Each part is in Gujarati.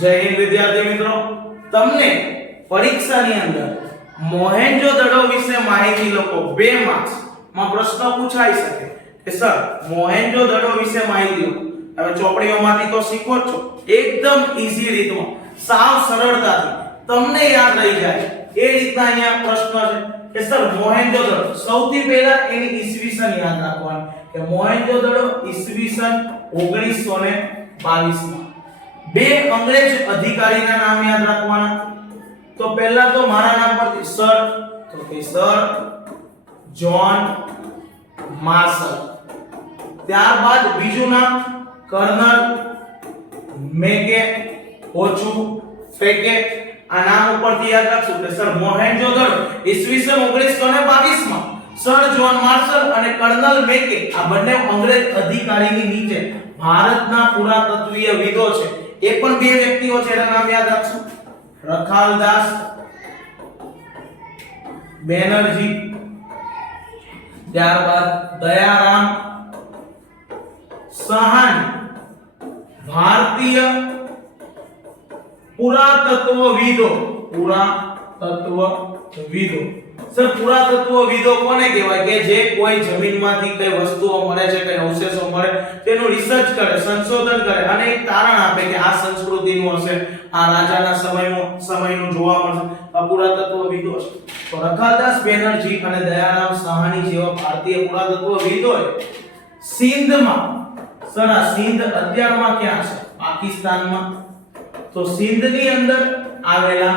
જય હિન્દ વિદ્યાર્થી મિત્રો, તમને પરીક્ષાની અંદર મોહેન્જો-દડો વિશે માહિતી લખો 2 માર્ક્સ માં પ્રશ્ન પૂછાઈ શકે કે સર મોહેન્જો-દડો વિશે માહિતી લખો. હવે ચોપડીઓમાંથી તો શીખો છો, એકદમ ઈઝી રીતમાં સાવ સરળતાથી તમને યાદ રહી જાય એ રીતના અહીંયા પ્રશ્ન છે કે સર મોહેન્જો-દડો, સૌથી પહેલા એની ઈસવીસન યાદ રાખવાની કે મોહેન્જો-દડો ઈસવીસન 1922 માં બે અંગ્રેજ અધિકારીના નામ યાદ રાખવાના. તો પહેલા તો મારા નામ પરથી સર, તો કે સર જ્હોન માર્શલ. ત્યારબાદ બીજું નામ કર્નલ મેકે ઓછું ફેકે. આ નામ ઉપરથી યાદ રાખશું કે સર મોહેન્જો-દડો ઈસવીસન 1922 માં સર જ્હોન માર્શલ અને કર્નલ મેકે આ બંને અંગ્રેજ અધિકારીની નીચે ભારતના પુરાતત્વીયવિદો છે. એ પણ બે વ્યક્તિઓ છે, એના નામ યાદ રાખશું. રખાલદાસ બેનર્જી, ત્યારબાદ દયારામ સાહાની. ભારતીય પુરાતત્વવિદો. સર પુરાતત્વવિદો કોને કહેવાય કે જે કોઈ જમીનમાંથી કઈ વસ્તુઓ મળે છે, કઈ અવશેષો મળે તેનું રિસર્ચ કરે, સંશોધન કરે અને એક તારણ આપે કે આ સંસ્કૃતિનું હશે, આ રાજાના સમયનું જોવા મળશે. આ પુરાતત્વવિદો છે. તો રખાલદાસ બેનર્જી અને દયારામ સાહાની જેવા ભારતીય પુરાતત્વવિદોએ સિંધમાં, સર આ સિંધ અત્યારમાં ક્યાં છે? પાકિસ્તાનમાં. તો સિંધની અંદર આવેલા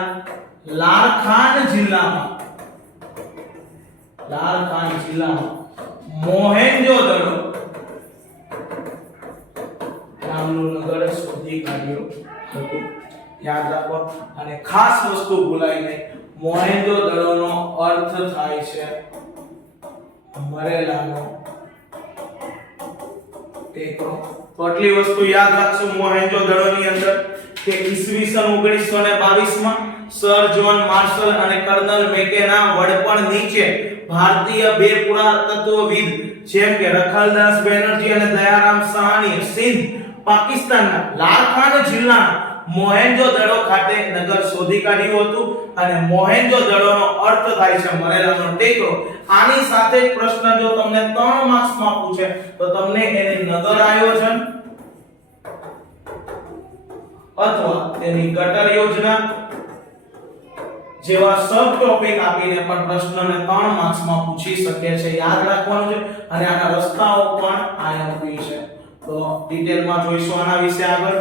લારખાન જિલ્લામાં મોહેન્જો-દડો નામનું નગર શોધી કાઢ્યું હતું. યાદ રાખો. અને ખાસ વસ્તુ ભૂલાય નહીં, મોહેન્જો-દડોનો અર્થ થાય છે મરેલાનો ટેકરો. તો આટલી વસ્તુ યાદ રાખશું મોહેન્જો-દડોની અંદર કે ઈસવીસન 1922 માં સર જ્હોન માર્શલ અને કર્નલ મેકેના વડપણ નીચે ભારતીય બે પુરાતત્વવિદ જેમ કે રખાલદાસ બેનર્જી અને દયારામ સાહાની સિંધ પાકિસ્તાનના લારખાન જિલ્લાના મોહેન્જો-દડો ખાતે નગર શોધી કાઢ્યું હતું. અને મોહેન્જો-દડોનો અર્થ થાય છે મરેલાનો ટેકરો. આની સાથે જ પ્રશ્ન જો તમને 3 માર્ક્સમાં પૂછે તો તમને એની નગર આયોજન અથવા તેની ગટર યોજના જેવા સબ ટોપિક આપીને પણ પ્રશ્નને 3 માર્ક્સમાં પૂછી શકે છે. યાદ રાખવાનું છે. અને આના રસ્તાઓ પણ આઈએમપી છે. તો ડિટેલમાં જોઈશું આના વિશે આગળ.